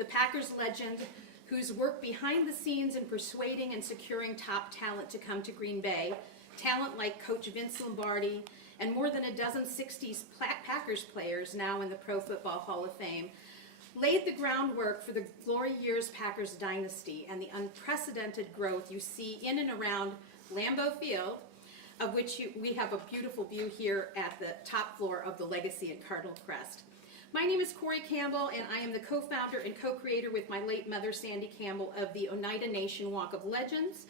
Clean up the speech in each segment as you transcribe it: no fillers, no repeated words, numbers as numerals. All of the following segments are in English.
the Packers legend whose work behind the scenes in persuading and securing top talent to come to Green Bay, talent like Coach Vince Lombardi, and more than a dozen 60s Packers players now in the Pro Football Hall of Fame, laid the groundwork for the glory years Packers dynasty and the unprecedented growth you see in and around Lambeau Field, of which we have a beautiful view here at the top floor of the Legacy at Cardinal Crest. My name is Corey Campbell, and I am the co-founder and co-creator with my late mother, Sandy Campbell, of the Oneida Nation Walk of Legends,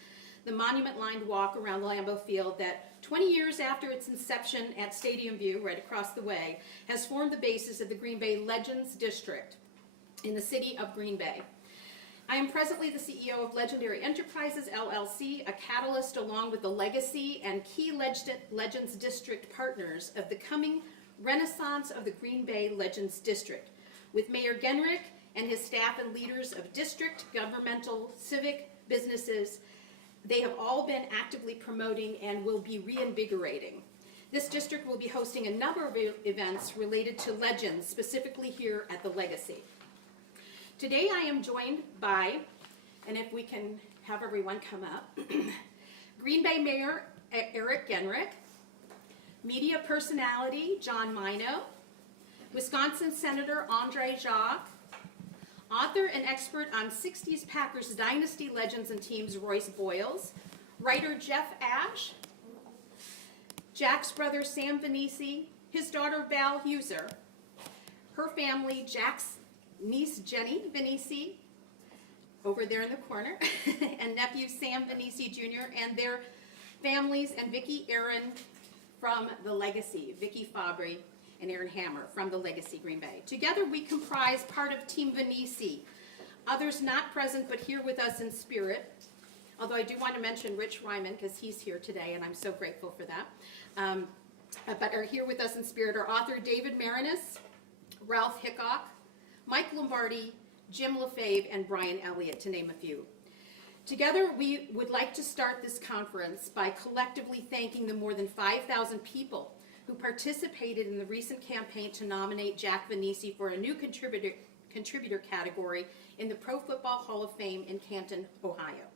the monument-lined walk around Lambeau Field that 20 years after its inception at Stadium View, right across the way, has formed the basis of the Green Bay Legends District in the city of Green Bay. I am presently the CEO of Legendary Enterprises, LLC, a catalyst along with the Legacy and key Legends District partners of the coming renaissance of the Green Bay Legends District, with Mayor Genrich and his staff and leaders of district, governmental, civic, businesses. They have all been actively promoting and will be reinvigorating. This district will be hosting a number of events related to legends, specifically here at the Legacy. Today I am joined by, and if we can have everyone come up, Green Bay Mayor Eric Genrich, media personality John Mino, Wisconsin Senator Andre Jacques, author and expert on 60s Packers dynasty legends and teams Royce Boyles, writer Jeff Ash, Jack's brother Sam Vainisi, his daughter Val Huser, her family, Jack's niece Jenny Vainisi, over there in the corner, and nephew Sam Vainisi Jr., and their families, and Vicki Aaron from the Legacy, Vicki Fabry and Aaron Hammer from the Legacy Green Bay. Together we comprise part of Team Vainisi, others not present but here with us in spirit, although I do want to mention Rich Ryman because he's here today and I'm so grateful for that. But are here with us in spirit are author David Marinis, Ralph Hickok, Mike Lombardi, Jim LaFave, and Brian Elliott, to name a few. Together, we would like to start this conference by collectively thanking the more than 5,000 people who participated in the recent campaign to nominate Jack Vainisi for a new contributor category in the Pro Football Hall of Fame in Canton, Ohio.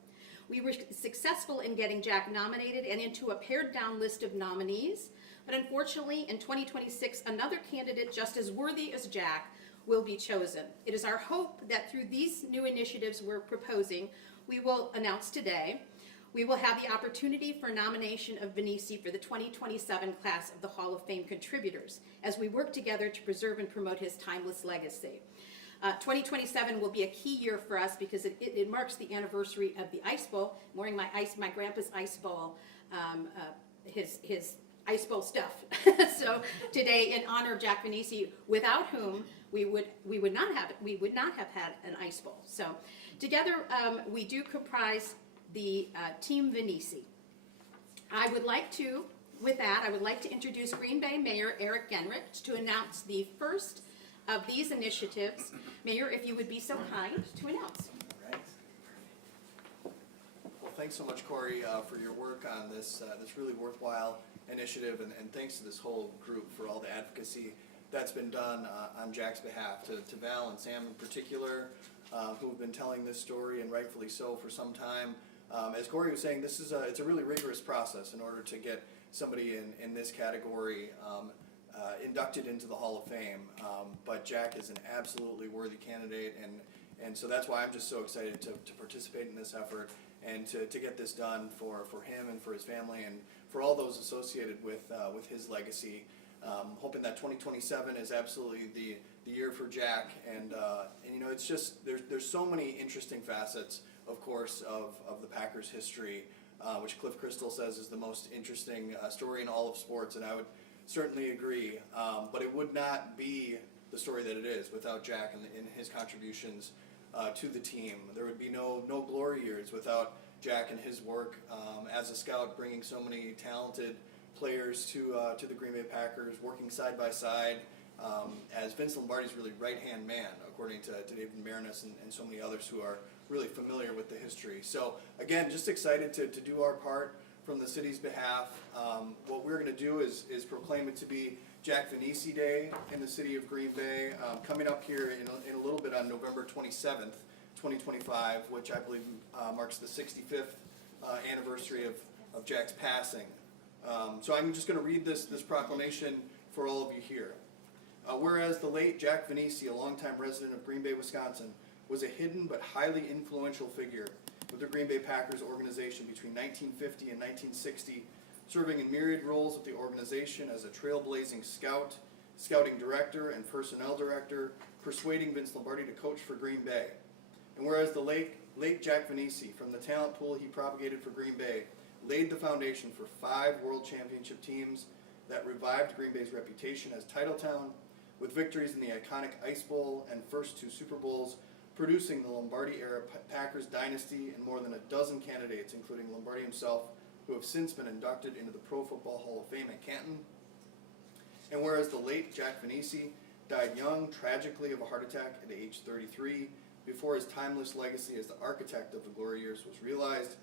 We were successful in getting Jack nominated and into a pared-down list of nominees, but unfortunately, in 2026, another candidate just as worthy as Jack will be chosen. It is our hope that through these new initiatives we're proposing, we will announce today, we will have the opportunity for nomination of Vainisi for the 2027 class of the Hall of Fame contributors as we work together to preserve and promote his timeless legacy. 2027 will be a key year for us because it marks the anniversary of the Ice Bowl. I'm wearing my grandpa's Ice Bowl, his Ice Bowl stuff. So today, in honor of Jack Vainisi, without whom we would not have had an Ice Bowl. So together we do comprise the Team Vainisi. I would like to introduce Green Bay Mayor Eric Genrich to announce the first of these initiatives. Mayor, if you would be so kind to announce. Right. Well, thanks so much, Corey, for your work on this really worthwhile initiative, and thanks to this whole group for all the advocacy that's been done on Jack's behalf, to Val and Sam in particular, who've been telling this story, and rightfully so, for some time. As Corey was saying, it's a really rigorous process in order to get somebody in this category inducted into the Hall of Fame. But Jack is an absolutely worthy candidate, and so that's why I'm just so excited to participate in this effort and to get this done for him and for his family and for all those associated with his legacy. Hoping that 2027 is absolutely the year for Jack, and you know, it's just there's so many interesting facets, of course, of the Packers' history, which Cliff Crystal says is the most interesting story in all of sports, and I would certainly agree. But it would not be the story that it is without Jack and his contributions to the team. There would be no glory years without Jack and his work as a scout, bringing so many talented players to the Green Bay Packers, working side by side as Vince Lombardi's really right-hand man, according to David Marinis and so many others who are really familiar with the history. So again, just excited to do our part from the city's behalf. What we're going to do is proclaim it to be Jack Vainisi Day in the city of Green Bay, coming up here in a little bit on November 27th, 2025, which I believe marks the 65th anniversary of Jack's passing. So I'm just going to read this proclamation for all of you here. Whereas the late Jack Vainisi, a longtime resident of Green Bay, Wisconsin, was a hidden but highly influential figure with the Green Bay Packers organization between 1950 and 1960, serving in myriad roles with the organization as a trailblazing scout, scouting director, and personnel director, persuading Vince Lombardi to coach for Green Bay. And whereas the late Jack Vainisi, from the talent pool he propagated for Green Bay, laid the foundation for 5 World Championship teams that revived Green Bay's reputation as title town, with victories in the iconic Ice Bowl and first 2 Super Bowls, producing the Lombardi-era Packers dynasty and more than a dozen candidates, including Lombardi himself, who have since been inducted into the Pro Football Hall of Fame at Canton. And whereas the late Jack Vainisi died young, tragically, of a heart attack at age 33, before his timeless legacy as the architect of the glory years was realized,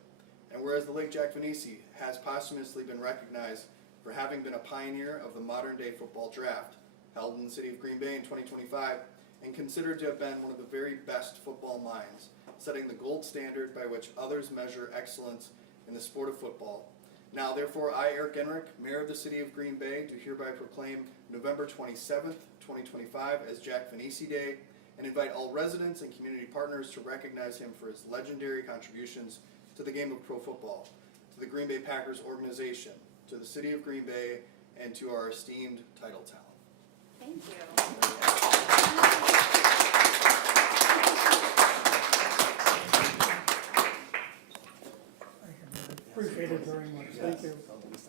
and whereas the late Jack Vainisi has posthumously been recognized for having been a pioneer of the modern-day football draft, held in the city of Green Bay in 2025, and considered to have been one of the very best football minds, setting the gold standard by which others measure excellence in the sport of football. Now, therefore, I, Eric Enrick, Mayor of the City of Green Bay, do hereby proclaim November 27th, 2025 as Jack Vainisi Day, and invite all residents and community partners to recognize him for his legendary contributions to the game of pro football, to the Green Bay Packers organization, to the City of Green Bay, and to our esteemed title talent. Thank you. Appreciate it very much. Thank you.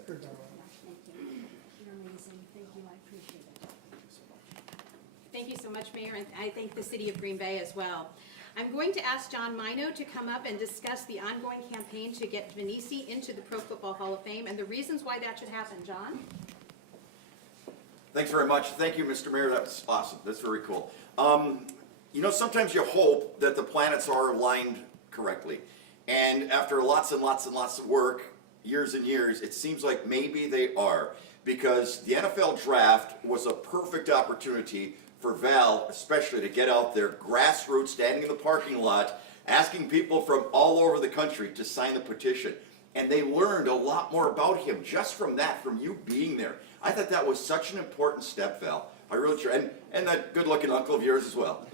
You're amazing. Thank you. I appreciate it. Thank you so much, Mayor, and I thank the City of Green Bay as well. I'm going to ask John Mino to come up and discuss the ongoing campaign to get Vainisi into the Pro Football Hall of Fame and the reasons why that should happen. John? Thanks very much. Thank you, Mr. Mayor. That's awesome. That's very cool. You know, sometimes you hope that the planets are aligned correctly. And after lots and lots and lots of work, years and years, it seems like maybe they are. Because the NFL draft was a perfect opportunity for Val, especially, to get out there, grassroots, standing in the parking lot, asking people from all over the country to sign the petition. And they learned a lot more about him just from that, from you being there. I thought that was such an important step, Val. I really sure, and that good-looking uncle of yours as well.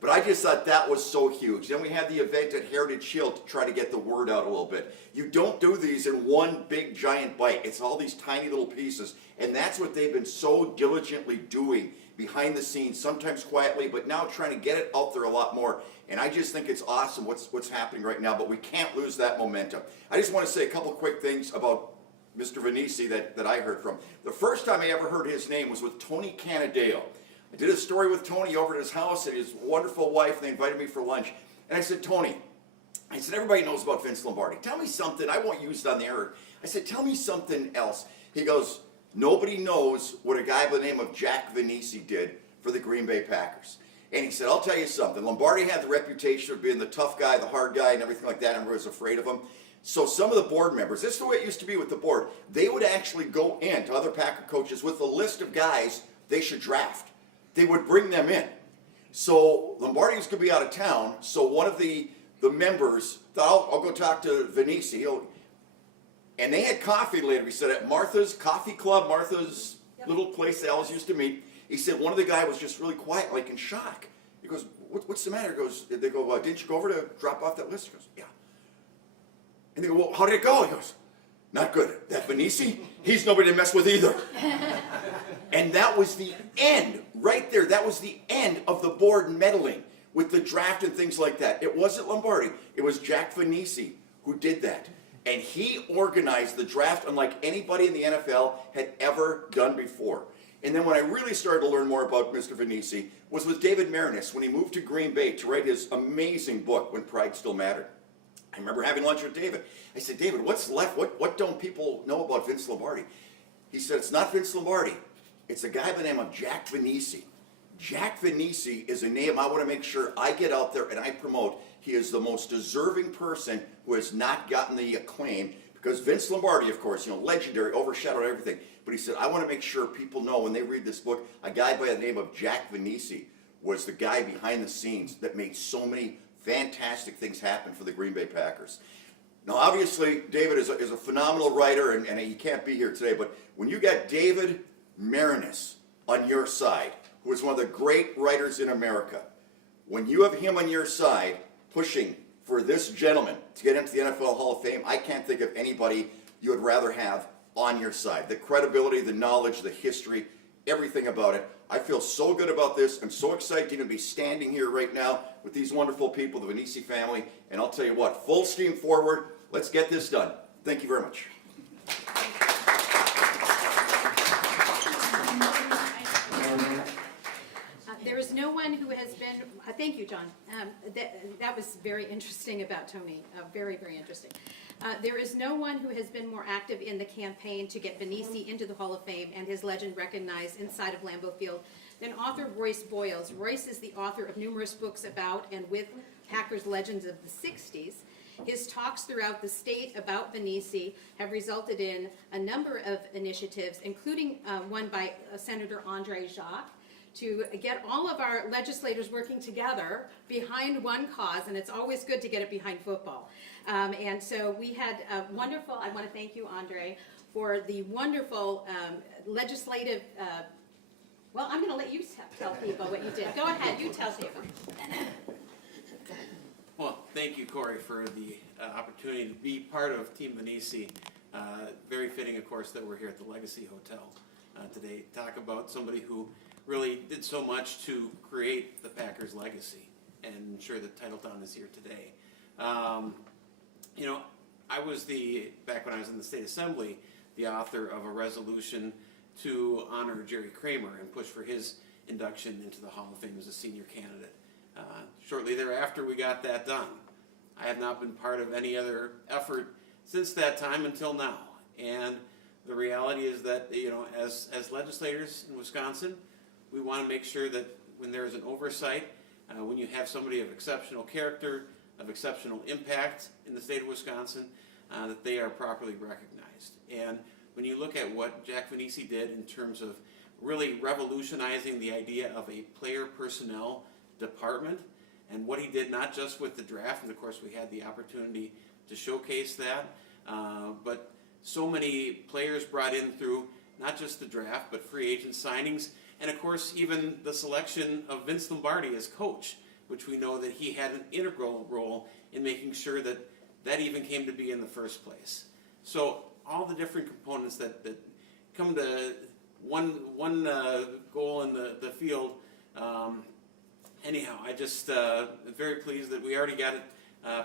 But I just thought that was so huge. Then we had the event at Heritage Shield to try to get the word out a little bit. You don't do these in one big giant bite. It's all these tiny little pieces. And that's what they've been so diligently doing behind the scenes, sometimes quietly, but now trying to get it out there a lot more. And I just think it's awesome what's happening right now, but we can't lose that momentum. I just want to say a couple quick things about Mr. Vainisi that I heard from. The first time I ever heard his name was with Tony Canadeo. I did a story with Tony over at his house and his wonderful wife, and they invited me for lunch. And I said, Tony, I said, everybody knows about Vince Lombardi. Tell me something. I won't use it on the air. I said, tell me something else. He goes, nobody knows what a guy by the name of Jack Vainisi did for the Green Bay Packers. And he said, I'll tell you something. Lombardi had the reputation of being the tough guy, the hard guy, and everything like that, and everybody was afraid of him. So some of the board members, this is the way it used to be with the board, they would actually go in to other Packer coaches with a list of guys they should draft. They would bring them in. So Lombardi was going to be out of town, so one of the members thought, I'll go talk to Vainisi. And they had coffee later. He said at Martha's Coffee Club, Martha's little place they always used to meet. He said one of the guys was just really quiet, like in shock. He goes, what's the matter? They go, well, didn't you go over to drop off that list? He goes, yeah. And they go, well, how did it go? He goes, not good. That Vainisi, he's nobody to mess with either. And that was the end, right there. That was the end of the board meddling with the draft and things like that. It wasn't Lombardi. It was Jack Vainisi who did that. And he organized the draft unlike anybody in the NFL had ever done before. And then when I really started to learn more about Mr. Vainisi was with David Marinis when he moved to Green Bay to write his amazing book, When Pride Still Mattered. I remember having lunch with David. I said, David, what's left? What don't people know about Vince Lombardi? He said, it's not Vince Lombardi. It's a guy by the name of Jack Vainisi. Jack Vainisi is a name I want to make sure I get out there and I promote. He is the most deserving person who has not gotten the acclaim Because Vince Lombardi, of course, legendary, overshadowed everything. But he said, I want to make sure people know when they read this book, a guy by the name of Jack Vainisi was the guy behind the scenes that made so many fantastic things happen for the Green Bay Packers. Now, obviously, David is a phenomenal writer, and he can't be here today, but when you got David Marinis on your side, who is one of the great writers in America, when you have him on your side pushing for this gentleman to get into the NFL Hall of Fame, I can't think of anybody you would rather have on your side. The credibility, the knowledge, the history, everything about it. I feel so good about this. I'm so excited to even be standing here right now with these wonderful people, the Vainisi family, and I'll tell you what, full steam forward. Let's get this done. Thank you very much. There is no one who has been, thank you, John. That was very interesting about Tony, very, very interesting. There is no one who has been more active in the campaign to get Vainisi into the Hall of Fame and his legend recognized inside of Lambeau Field than author Royce Boyles. Royce is the author of numerous books about and with Packers legends of the 60s. His talks throughout the state about Vainisi have resulted in a number of initiatives, including one by Senator Andre Jacques, to get all of our legislators working together behind one cause, and it's always good to get it behind football. And so we had a wonderful, I want to thank you, Andre, for the wonderful legislative, well, I'm going to let you tell people what you did. Go ahead, you tell people. Well, thank you, Corey, for the opportunity to be part of Team Vainisi. Very fitting, of course, that we're here at the Legacy Hotel today to talk about somebody who really did so much to create the Packers' legacy and ensure that Titletown is here today. I was back when I was in the State Assembly, the author of a resolution to honor Jerry Kramer and push for his induction into the Hall of Fame as a senior candidate. Shortly thereafter, we got that done. I have not been part of any other effort since that time until now. And the reality is that, as legislators in Wisconsin, we want to make sure that when there is an oversight, when you have somebody of exceptional character, of exceptional impact in the state of Wisconsin, that they are properly recognized. And when you look at what Jack Vainisi did in terms of really revolutionizing the idea of a player personnel department, and what he did not just with the draft, and of course we had the opportunity to showcase that, but so many players brought in through not just the draft, but free agent signings, and of course even the selection of Vince Lombardi as coach, which we know that he had an integral role in making sure that that even came to be in the first place. So all the different components that come to one goal in the field. Anyhow, I just very pleased that we already got it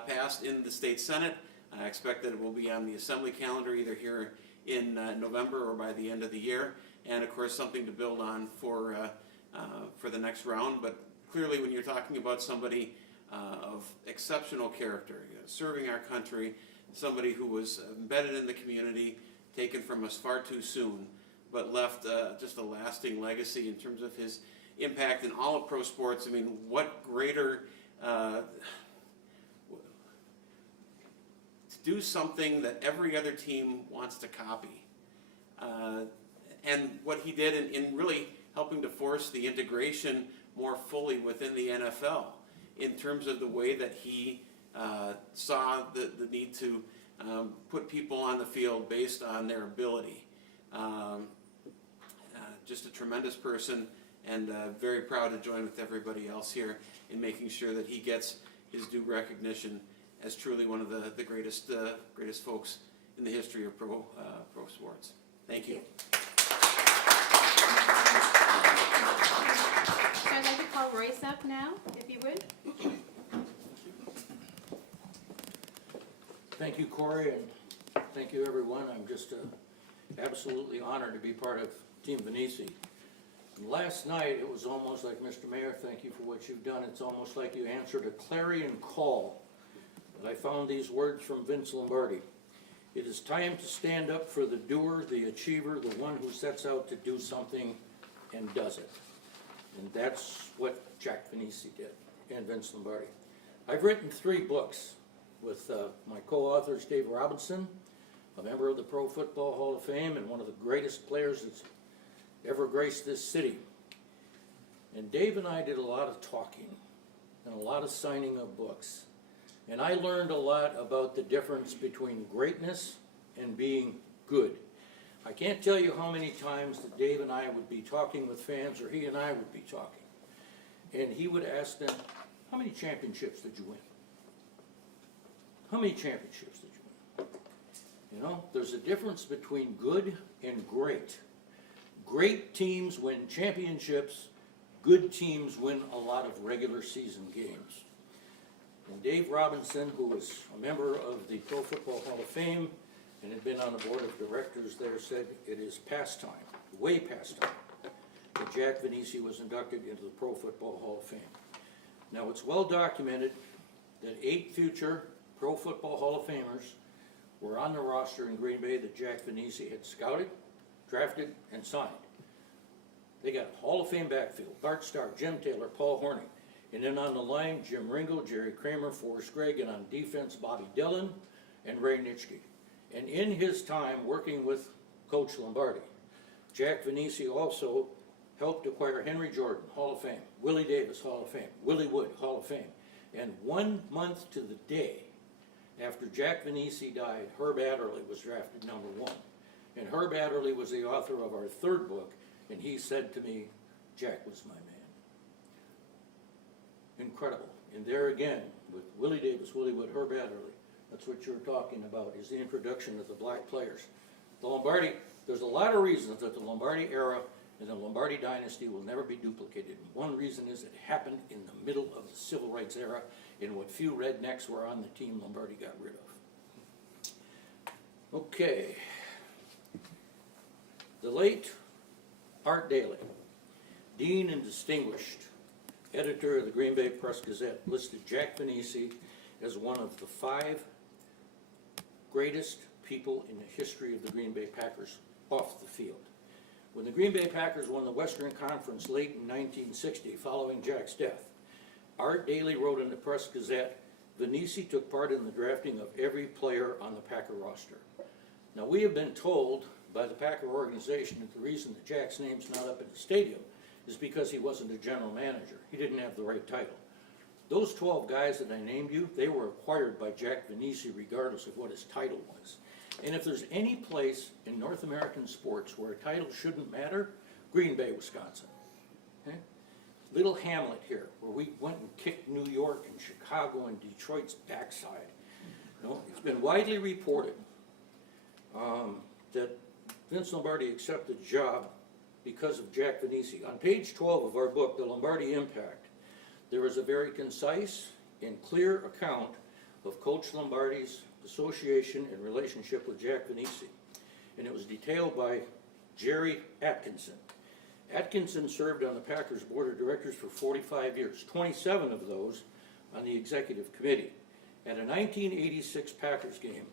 passed in the state Senate. I expect that it will be on the Assembly calendar either here in November or by the end of the year, and of course something to build on for the next round. But clearly, when you're talking about somebody of exceptional character, serving our country, somebody who was embedded in the community, taken from us far too soon, but left just a lasting legacy in terms of his impact in all of pro sports. I mean, what greater to do something that every other team wants to copy, and what he did in really helping to force the integration more fully within the NFL in terms of the way that he saw the need to put people on the field based on their ability. Just a tremendous person, and very proud to join with everybody else here in making sure that he gets his due recognition as truly one of the greatest folks in the history of pro sports. Thank you. So I'd like to call Royce up now, if you would. Thank you, Corey, and thank you, everyone. I'm just absolutely honored to be part of Team Vainisi. Last night, it was almost like, Mr. Mayor, thank you for what you've done. It's almost like you answered a clarion call. But I found these words from Vince Lombardi. It is time to stand up for the doer, the achiever, the one who sets out to do something and does it. And that's what Jack Vainisi did, and Vince Lombardi. I've written 3 books with my co-authors, Dave Robinson, a member of the Pro Football Hall of Fame and one of the greatest players that's ever graced this city. And Dave and I did a lot of talking and a lot of signing of books. And I learned a lot about the difference between greatness and being good. I can't tell you how many times that Dave and I would be talking with fans, or he and I would be talking. And he would ask them, how many championships did you win? How many championships did you win? You know, there's a difference between good and great. Great teams win championships. Good teams win a lot of regular season games. And Dave Robinson, who was a member of the Pro Football Hall of Fame and had been on the board of directors there, said it is past time, way past time, that Jack Vainisi was inducted into the Pro Football Hall of Fame. Now, it's well documented that 8 future Pro Football Hall of Famers were on the roster in Green Bay that Jack Vainisi had scouted, drafted, and signed. They got Hall of Fame backfield, Bart Starr, Jim Taylor, Paul Hornung. And then on the line, Jim Ringo, Jerry Kramer, Forrest Gregg, and on defense, Bobby Dillon and Ray Nitschke. And in his time working with Coach Lombardi, Jack Vainisi also helped acquire Henry Jordan, Hall of Fame, Willie Davis, Hall of Fame, Willie Wood, Hall of Fame. And 1 month to the day after Jack Vainisi died, Herb Adderley was drafted number 1. And Herb Adderley was the author of our 3rd book, and he said to me, Jack was my man. Incredible. And there again, with Willie Davis, Willie Wood, Herb Adderley, that's what you're talking about, is the introduction of the black players. The Lombardi, there's a lot of reasons that the Lombardi era and the Lombardi dynasty will never be duplicated. And one reason is it happened in the middle of the civil rights era, and what few rednecks were on the team Lombardi got rid of. Okay. The late Art Daly, Dean and Distinguished Editor of the Green Bay Press-Gazette, listed Jack Vainisi as one of the 5 greatest people in the history of the Green Bay Packers off the field. When the Green Bay Packers won the Western Conference late in 1960, following Jack's death, Art Daly wrote in the Press-Gazette, Vainisi took part in the drafting of every player on the Packer roster. Now, we have been told by the Packer organization that the reason that Jack's name's not up in the stadium is because he wasn't a general manager. He didn't have the right title. Those 12 guys that I named you, they were acquired by Jack Vainisi regardless of what his title was. And if there's any place in North American sports where a title shouldn't matter, Green Bay, Wisconsin. Okay? Little hamlet here, where we went and kicked New York and Chicago and Detroit's backside. You know, it's been widely reported that Vince Lombardi accepted the job because of Jack Vainisi. On page 12 of our book, The Lombardi Impact, there is a very concise and clear account of Coach Lombardi's association and relationship with Jack Vainisi. And it was detailed by Jerry Atkinson. Atkinson served on the Packers Board of Directors for 45 years, 27 of those on the executive committee. At a 1986 Packers game,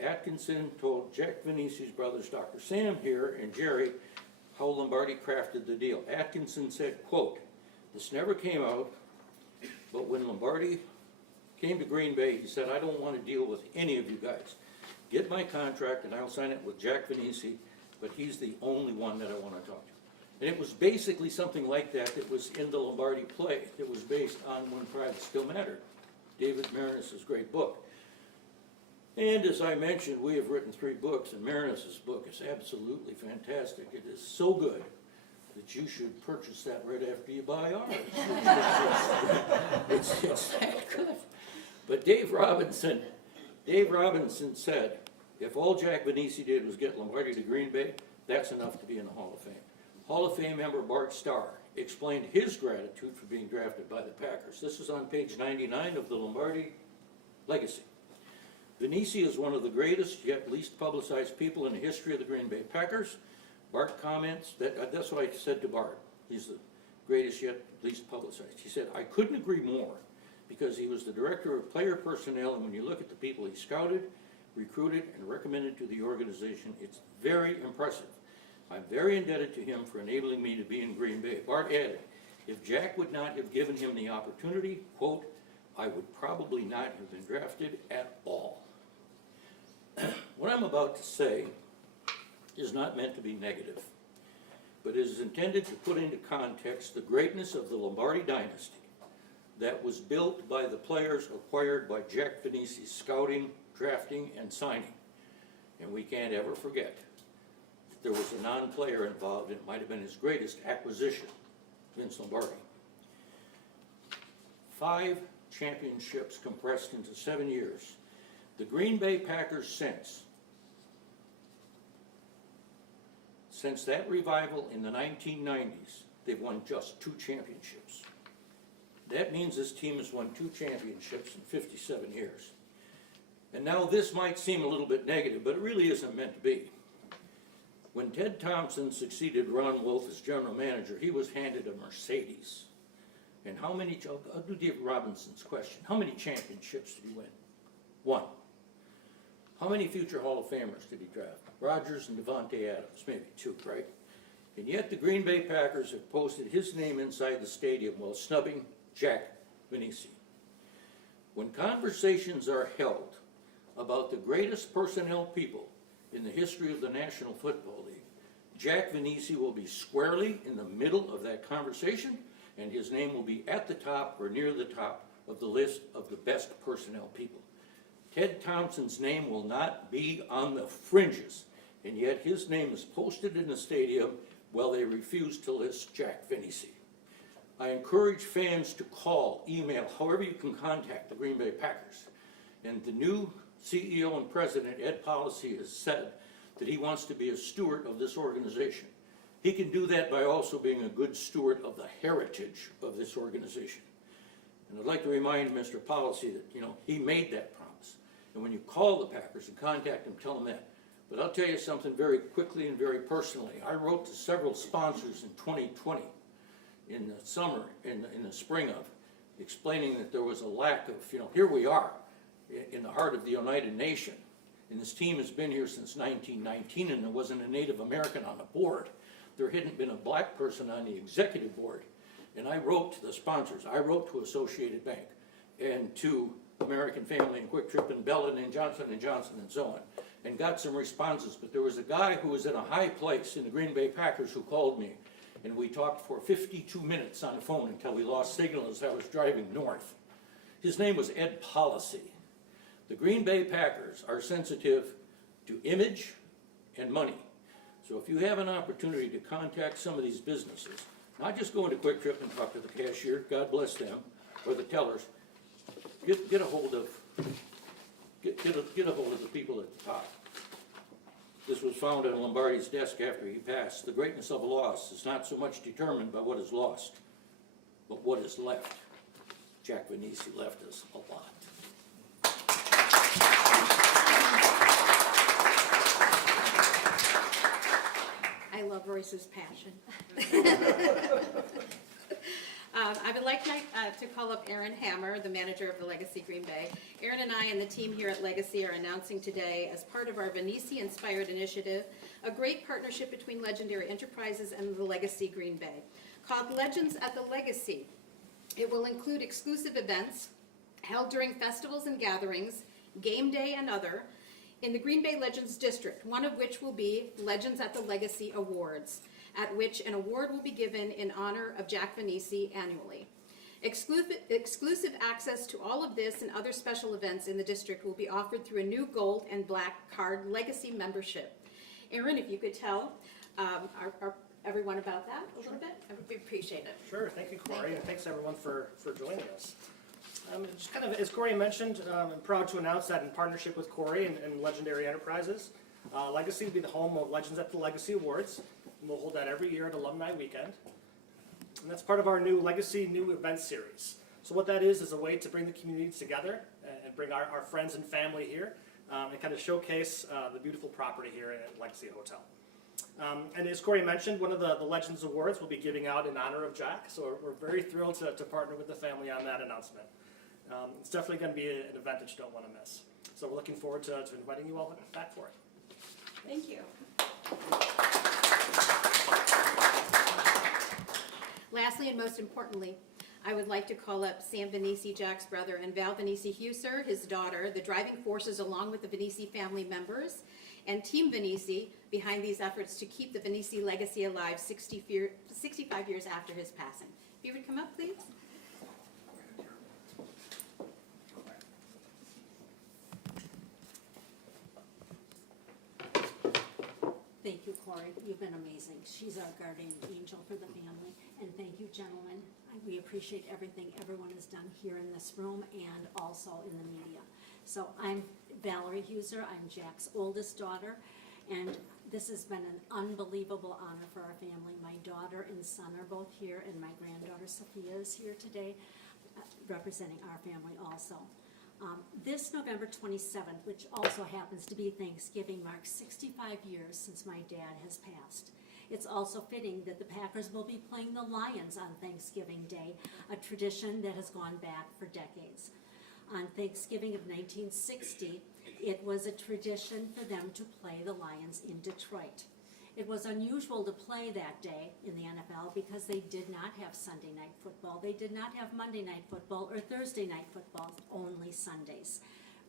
Atkinson told Jack Vainisi's brothers, Dr. Sam here and Jerry, how Lombardi crafted the deal. Atkinson said, quote, this never came out, but when Lombardi came to Green Bay, he said, I don't want to deal with any of you guys. Get my contract and I'll sign it with Jack Vainisi, but he's the only one that I want to talk to. And it was basically something like that that was in the Lombardi play. It was based on When Private Still Mattered, David Marinus' great book. And as I mentioned, we have written 3 books, and Marinus' book is absolutely fantastic. It is so good that you should purchase that right after you buy ours. It's that good. But Dave Robinson said, if all Jack Vainisi did was get Lombardi to Green Bay, that's enough to be in the Hall of Fame. Hall of Fame member Bart Starr explained his gratitude for being drafted by the Packers. This is on page 99 of the Lombardi Legacy. Vainisi is one of the greatest yet least publicized people in the history of the Green Bay Packers. Bart comments, that's what I said to Bart. He's the greatest yet least publicized. He said, I couldn't agree more because he was the director of player personnel, and when you look at the people he scouted, recruited, and recommended to the organization, it's very impressive. I'm very indebted to him for enabling me to be in Green Bay. Bart added, if Jack would not have given him the opportunity, quote, I would probably not have been drafted at all. What I'm about to say is not meant to be negative, but is intended to put into context the greatness of the Lombardi dynasty that was built by the players acquired by Jack Vainisi's scouting, drafting, and signing. And we can't ever forget that there was a non-player involved, and it might have been his greatest acquisition, Vince Lombardi. 5 championships compressed into 7 years. The Green Bay Packers since that revival in the 1990s, they've won just 2 championships. That means this team has won 2 championships in 57 years. And now this might seem a little bit negative, but it really isn't meant to be. When Ted Thompson succeeded Ron Wolf as general manager, he was handed a Mercedes. And how many, I'll do Dave Robinson's question, how many championships did he win? 1. How many future Hall of Famers did he draft? Rodgers and Devontae Adams, maybe 2, right? And yet the Green Bay Packers have posted his name inside the stadium while snubbing Jack Vainisi. When conversations are held about the greatest personnel people in the history of the National Football League, Jack Vainisi will be squarely in the middle of that conversation, and his name will be at the top or near the top of the list of the best personnel people. Ted Thompson's name will not be on the fringes, and yet his name is posted in the stadium while they refuse to list Jack Vainisi. I encourage fans to call, email, however you can contact the Green Bay Packers. And the new CEO and president, Ed Policy, has said that he wants to be a steward of this organization. He can do that by also being a good steward of the heritage of this organization. And I'd like to remind Mr. Policy that, he made that promise. And when you call the Packers and contact them, tell them that. But I'll tell you something very quickly and very personally. I wrote to several sponsors in 2020, in the summer, in the spring of, explaining that there was a lack of, here we are, in the heart of the United Nation. And this team has been here since 1919, and there wasn't a Native American on the board. There hadn't been a black person on the executive board. And I wrote to the sponsors. I wrote to Associated Bank and to American Family and Quick Trip and Bellin and Johnson and so on, and got some responses. But there was a guy who was in a high place in the Green Bay Packers who called me, and we talked for 52 minutes on the phone until we lost signal as I was driving north. His name was Ed Policy. The Green Bay Packers are sensitive to image and money. So if you have an opportunity to contact some of these businesses, not just go into Quick Trip and talk to the cashier, God bless them, or the tellers, get a hold of the people at the top. This was found on Lombardi's desk after he passed. The greatness of a loss is not so much determined by what is lost, but what is left. Jack Vainisi left us a lot. I love Royce's passion. I would like to call up Aaron Hammer, the manager of the Legacy Green Bay. Aaron and I and the team here at Legacy are announcing today, as part of our Vainisi-inspired initiative, a great partnership between Legendary Enterprises and the Legacy Green Bay, called Legends at the Legacy. It will include exclusive events held during festivals and gatherings, game day and other, in the Green Bay Legends District, one of which will be Legends at the Legacy Awards, at which an award will be given in honor of Jack Vainisi annually. Exclusive access to all of this and other special events in the district will be offered through a new gold and black card Legacy membership. Aaron, if you could tell everyone about that a little bit, I would appreciate it. Sure, thank you, Corey, and thanks everyone for joining us. Just kind of, as Corey mentioned, I'm proud to announce that in partnership with Corey and Legendary Enterprises, Legacy will be the home of Legends at the Legacy Awards, and we'll hold that every year at Alumni Weekend. And that's part of our new Legacy New Event Series. So what that is a way to bring the community together and bring our friends and family here and kind of showcase the beautiful property here at Legacy Hotel. And as Corey mentioned, one of the Legends Awards we'll be giving out in honor of Jack, so we're very thrilled to partner with the family on that announcement. It's definitely going to be an event that you don't want to miss. So we're looking forward to inviting you all back for it. Thank you. Lastly, and most importantly, I would like to call up Sam Vainisi, Jack's brother, and Val Vainisi-Huser, his daughter, the driving forces along with the Vainisi family members, and Team Vainisi behind these efforts to keep the Vainisi legacy alive 65 years after his passing. If you would come up, please. Thank you, Corey. You've been amazing. She's our guardian angel for the family. And thank you, gentlemen. We appreciate everything everyone has done here in this room and also in the media. So I'm Valerie Huser. I'm Jack's oldest daughter. And this has been an unbelievable honor for our family. My daughter and son are both here, and my granddaughter Sophia is here today, representing our family also. This November 27th, which also happens to be Thanksgiving, marks 65 years since my dad has passed. It's also fitting that the Packers will be playing the Lions on Thanksgiving Day, a tradition that has gone back for decades. On Thanksgiving of 1960, it was a tradition for them to play the Lions in Detroit. It was unusual to play that day in the NFL because they did not have Sunday night football. They did not have Monday night football or Thursday night football, only Sundays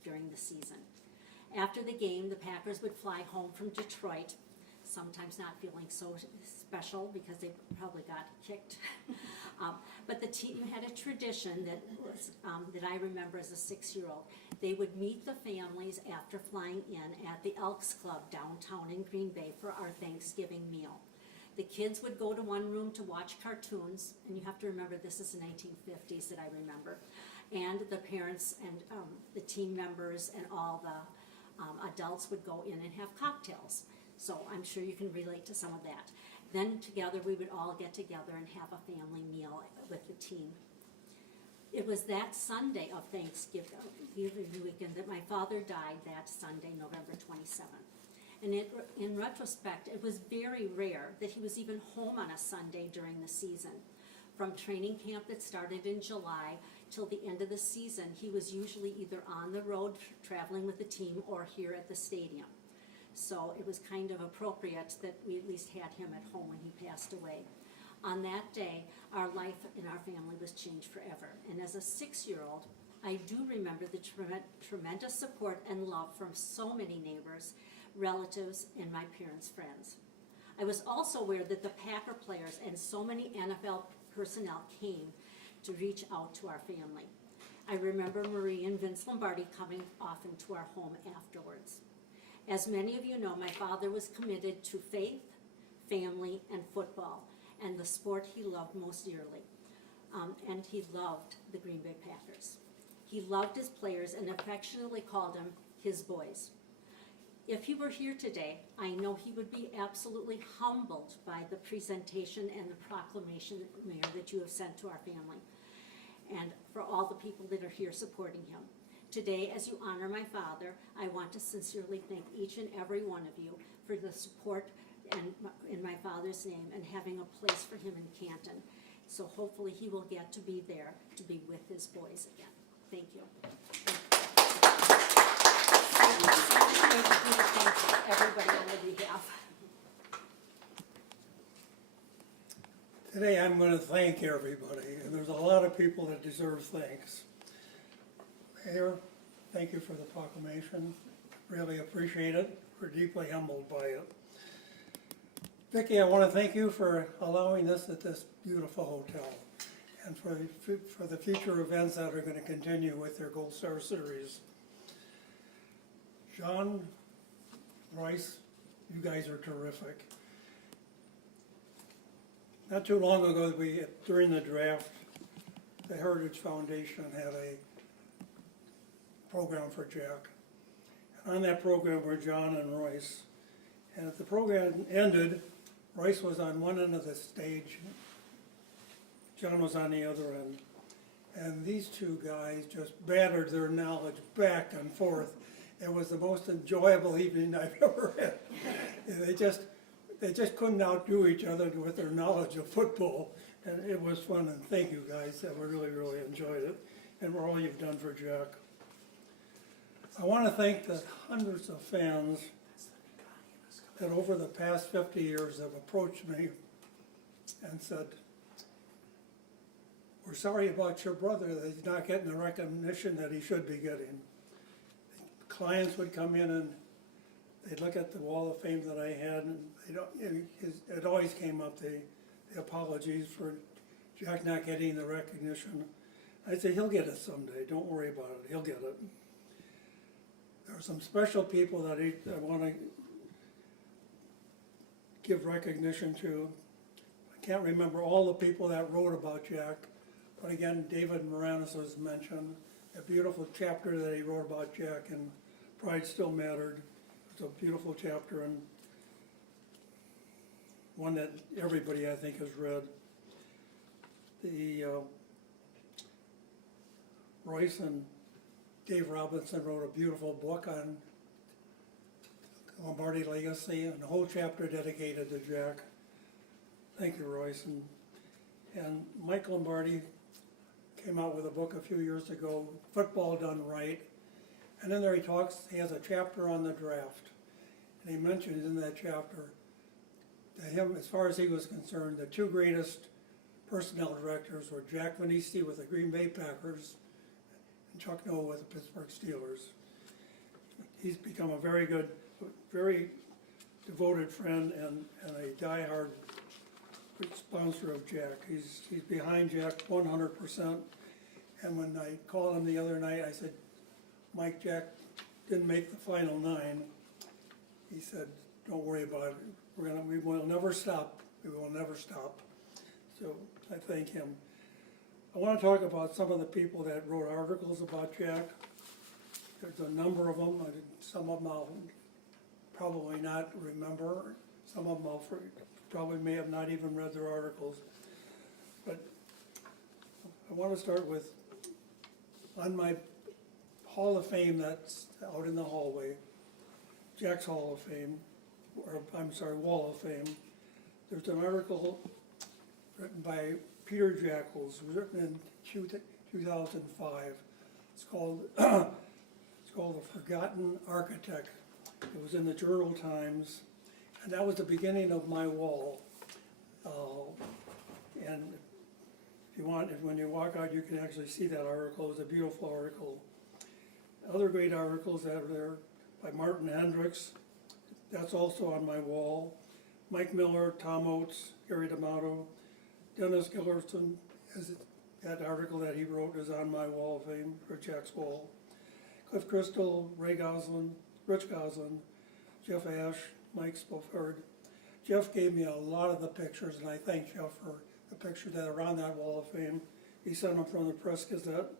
during the season. After the game, the Packers would fly home from Detroit, sometimes not feeling so special because they probably got kicked. But the team had a tradition that was, that I remember as a 6-year-old. They would meet the families after flying in at the Elks Club downtown in Green Bay for our Thanksgiving meal. The kids would go to one room to watch cartoons, and you have to remember this is the 1950s that I remember, and the parents and the team members and all the adults would go in and have cocktails. So I'm sure you can relate to some of that. Then together we would all get together and have a family meal with the team. It was that Sunday of Thanksgiving weekend that my father died that Sunday, November 27th. And in retrospect, it was very rare that he was even home on a Sunday during the season. From training camp that started in July till the end of the season, he was usually either on the road traveling with the team or here at the stadium. So it was kind of appropriate that we at least had him at home when he passed away. On that day, our life in our family was changed forever. And as a 6-year-old, I do remember the tremendous support and love from so many neighbors, relatives, and my parents' friends. I was also aware that the Packer players and so many NFL personnel came to reach out to our family. I remember Marie and Vince Lombardi coming often to our home afterwards. As many of you know, my father was committed to faith, family, and football, and the sport he loved most dearly. And he loved the Green Bay Packers. He loved his players and affectionately called them his boys. If he were here today, I know he would be absolutely humbled by the presentation and the proclamation, Mayor, that you have sent to our family, and for all the people that are here supporting him. Today, as you honor my father, I want to sincerely thank each and every one of you for the support and in my father's name and having a place for him in Canton. So hopefully he will get to be there to be with his boys again. Thank you. Everybody on the behalf. Today I'm going to thank everybody, and there's a lot of people that deserve thanks. Mayor, thank you for the proclamation. Really appreciate it. We're deeply humbled by it. Vicki, I want to thank you for allowing this at this beautiful hotel, and for the future events that are going to continue with their Gold Star Series. John, Royce, you guys are terrific. Not too long ago, during the draft, the Heritage Foundation had a program for Jack. And on that program were John and Royce. And as the program ended, Royce was on one end of the stage, John was on the other end. And these two guys just battered their knowledge back and forth. It was the most enjoyable evening I've ever had. And they just couldn't outdo each other with their knowledge of football. And it was fun, and thank you guys. I really, really enjoyed it. And for all you've done for Jack. I want to thank the hundreds of fans that over the past 50 years have approached me and said, we're sorry about your brother, that he's not getting the recognition that he should be getting. Clients would come in and they'd look at the wall of fame that I had, and they don't, it always came up, the apologies for Jack not getting the recognition. I'd say, he'll get it someday, don't worry about it, he'll get it. There are some special people that I want to give recognition to. I can't remember all the people that wrote about Jack, but again, David Moranis was mentioned, a beautiful chapter that he wrote about Jack, and Pride Still Mattered. It's a beautiful chapter, and one that everybody, I think, has read. The Royce and Dave Robinson wrote a beautiful book on Lombardi legacy, and a whole chapter dedicated to Jack. Thank you, Royce. And Mike Lombardi came out with a book a few years ago, Football Done Right. And in there he has a chapter on the draft. And he mentions in that chapter that him, as far as he was concerned, the two greatest personnel directors were Jack Vainisi with the Green Bay Packers and Chuck Noll with the Pittsburgh Steelers. He's become a very good, very devoted friend and a diehard sponsor of Jack. He's behind Jack 100%. And when I called him the other night, I said, Mike, Jack didn't make the final 9. He said, don't worry about it. We will never stop. We will never stop. So I thank him. I want to talk about some of the people that wrote articles about Jack. There's a number of them. Some of them I'll probably not remember. Some of them I'll probably may have not even read their articles. But I want to start with, on my Hall of Fame that's out in the hallway, Jack's Hall of Fame, or I'm sorry, Wall of Fame, there's an article written by Peter Jackals, written in 2005. It's called The Forgotten Architect. It was in the Journal Times, and that was the beginning of my wall. And if you want, when you walk out, you can actually see that article. It was a beautiful article. Other great articles that are there by Martin Hendricks. That's also on my wall. Mike Miller, Tom Oates, Gary D'Amato, Dennis Gillerson. That article that he wrote is on my wall of fame, or Jack's wall. Cliff Crystal, Ray Goslin, Rich Goslin, Jeff Ash, Mike Spofford. Jeff gave me a lot of the pictures, and I thank Jeff for the pictures that are on that wall of fame. He sent them from the Press Gazette.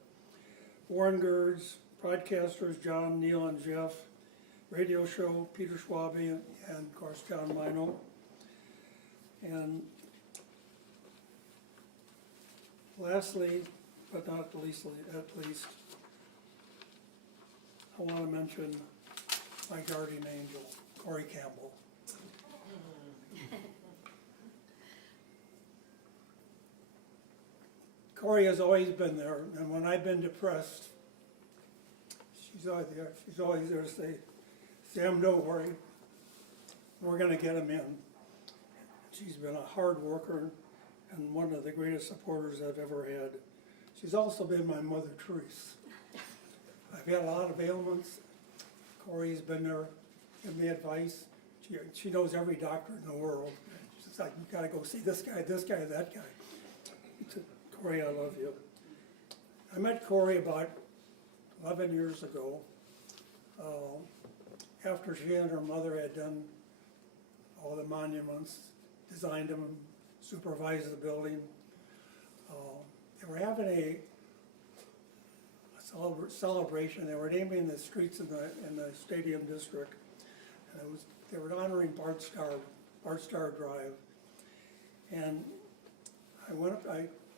Warren Gerds, broadcasters John, Neil, and Jeff. Radio show, Peter Schwabe, and of course John Mino. And lastly, but not least, I want to mention my guardian angel, Corey Campbell. Corey has always been there, and when I've been depressed, she's always there. She's always there to say, Sam, don't worry, we're going to get him in. She's been a hard worker and one of the greatest supporters I've ever had. She's also been my Mother Teresa. I've had a lot of ailments. Corey's been there, giving me advice. She knows every doctor in the world. She's like, you gotta go see this guy, that guy. Said, Corey, I love you. I met Corey about 11 years ago, after she and her mother had done all the monuments, designed them, supervised the building. They were having a celebration. They were naming the streets in the stadium district, and they were honoring Bart Starr Drive. And I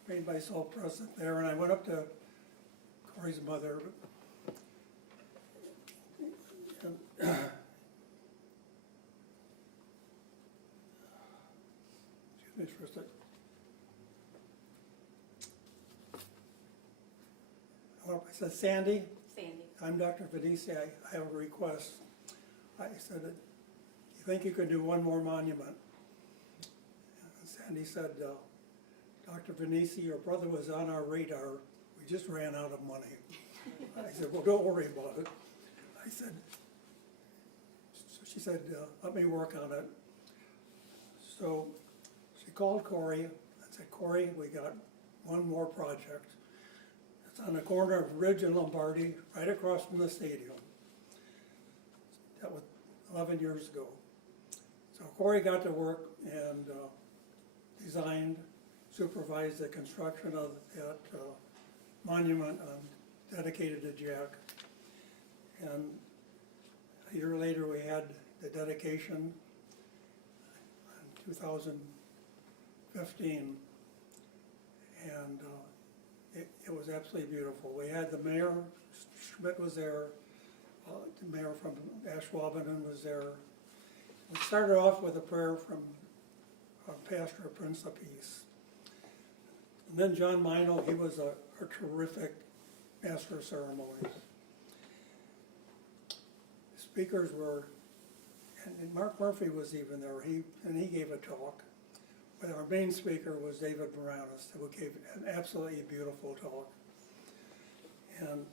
made myself present there, and I went up to Corey's mother. And, excuse me for a second. I said, Sandy, I'm Dr. Vainisi. I have a request. I said, you think you could do one more monument? And Sandy said, Dr. Vainisi, your brother was on our radar, we just ran out of money. I said, well, don't worry about it. I said, so she said, let me work on it. So she called Corey and said, Corey, we got one more project. It's on the corner of Ridge and Lombardi, right across from the stadium. That was 11 years ago. So Corey got to work and designed, supervised the construction of that monument dedicated to Jack. And a year later, we had the dedication in 2015. And it was absolutely beautiful. We had the mayor, Schmidt was there, the mayor from Ashwaubenon was there. We started off with a prayer from Pastor Prince of Peace. And then John Mino, he was a terrific master of ceremonies. Speakers were, and Mark Murphy was even there, he gave a talk. But our main speaker was David Moranis, who gave an absolutely beautiful talk. And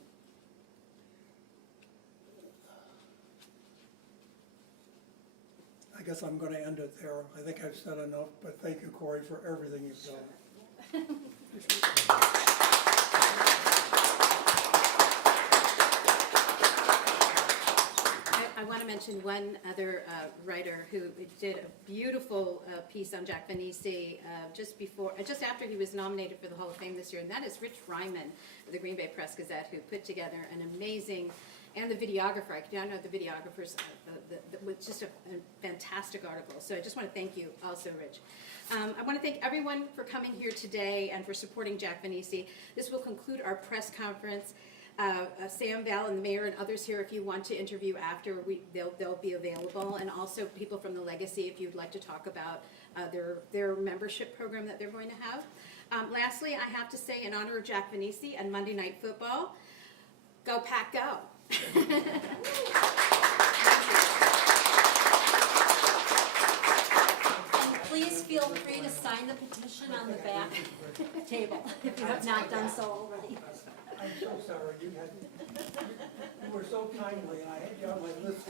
I guess I'm going to end it there. I think I've said enough, but thank you, Corey, for everything you've done. I want to mention one other writer who did a beautiful piece on Jack Vainisi just after he was nominated for the Hall of Fame this year, and that is Rich Ryman of the Green Bay Press-Gazette, who put together an amazing, and the videographer, I don't know the videographers, was just a fantastic article. So I just want to thank you also, Rich. I want to thank everyone for coming here today and for supporting Jack Vainisi. This will conclude our press conference. Sam, Val, and the mayor and others here, if you want to interview after, they'll be available. And also people from the Legacy, if you'd like to talk about their membership program that they're going to have. Lastly, I have to say, in honor of Jack Vainisi and Monday Night Football, go Pack Go! And please feel free to sign the petition on the back table, if you have not done so already. I'm so sorry, you were so kindly, and I had you on my list.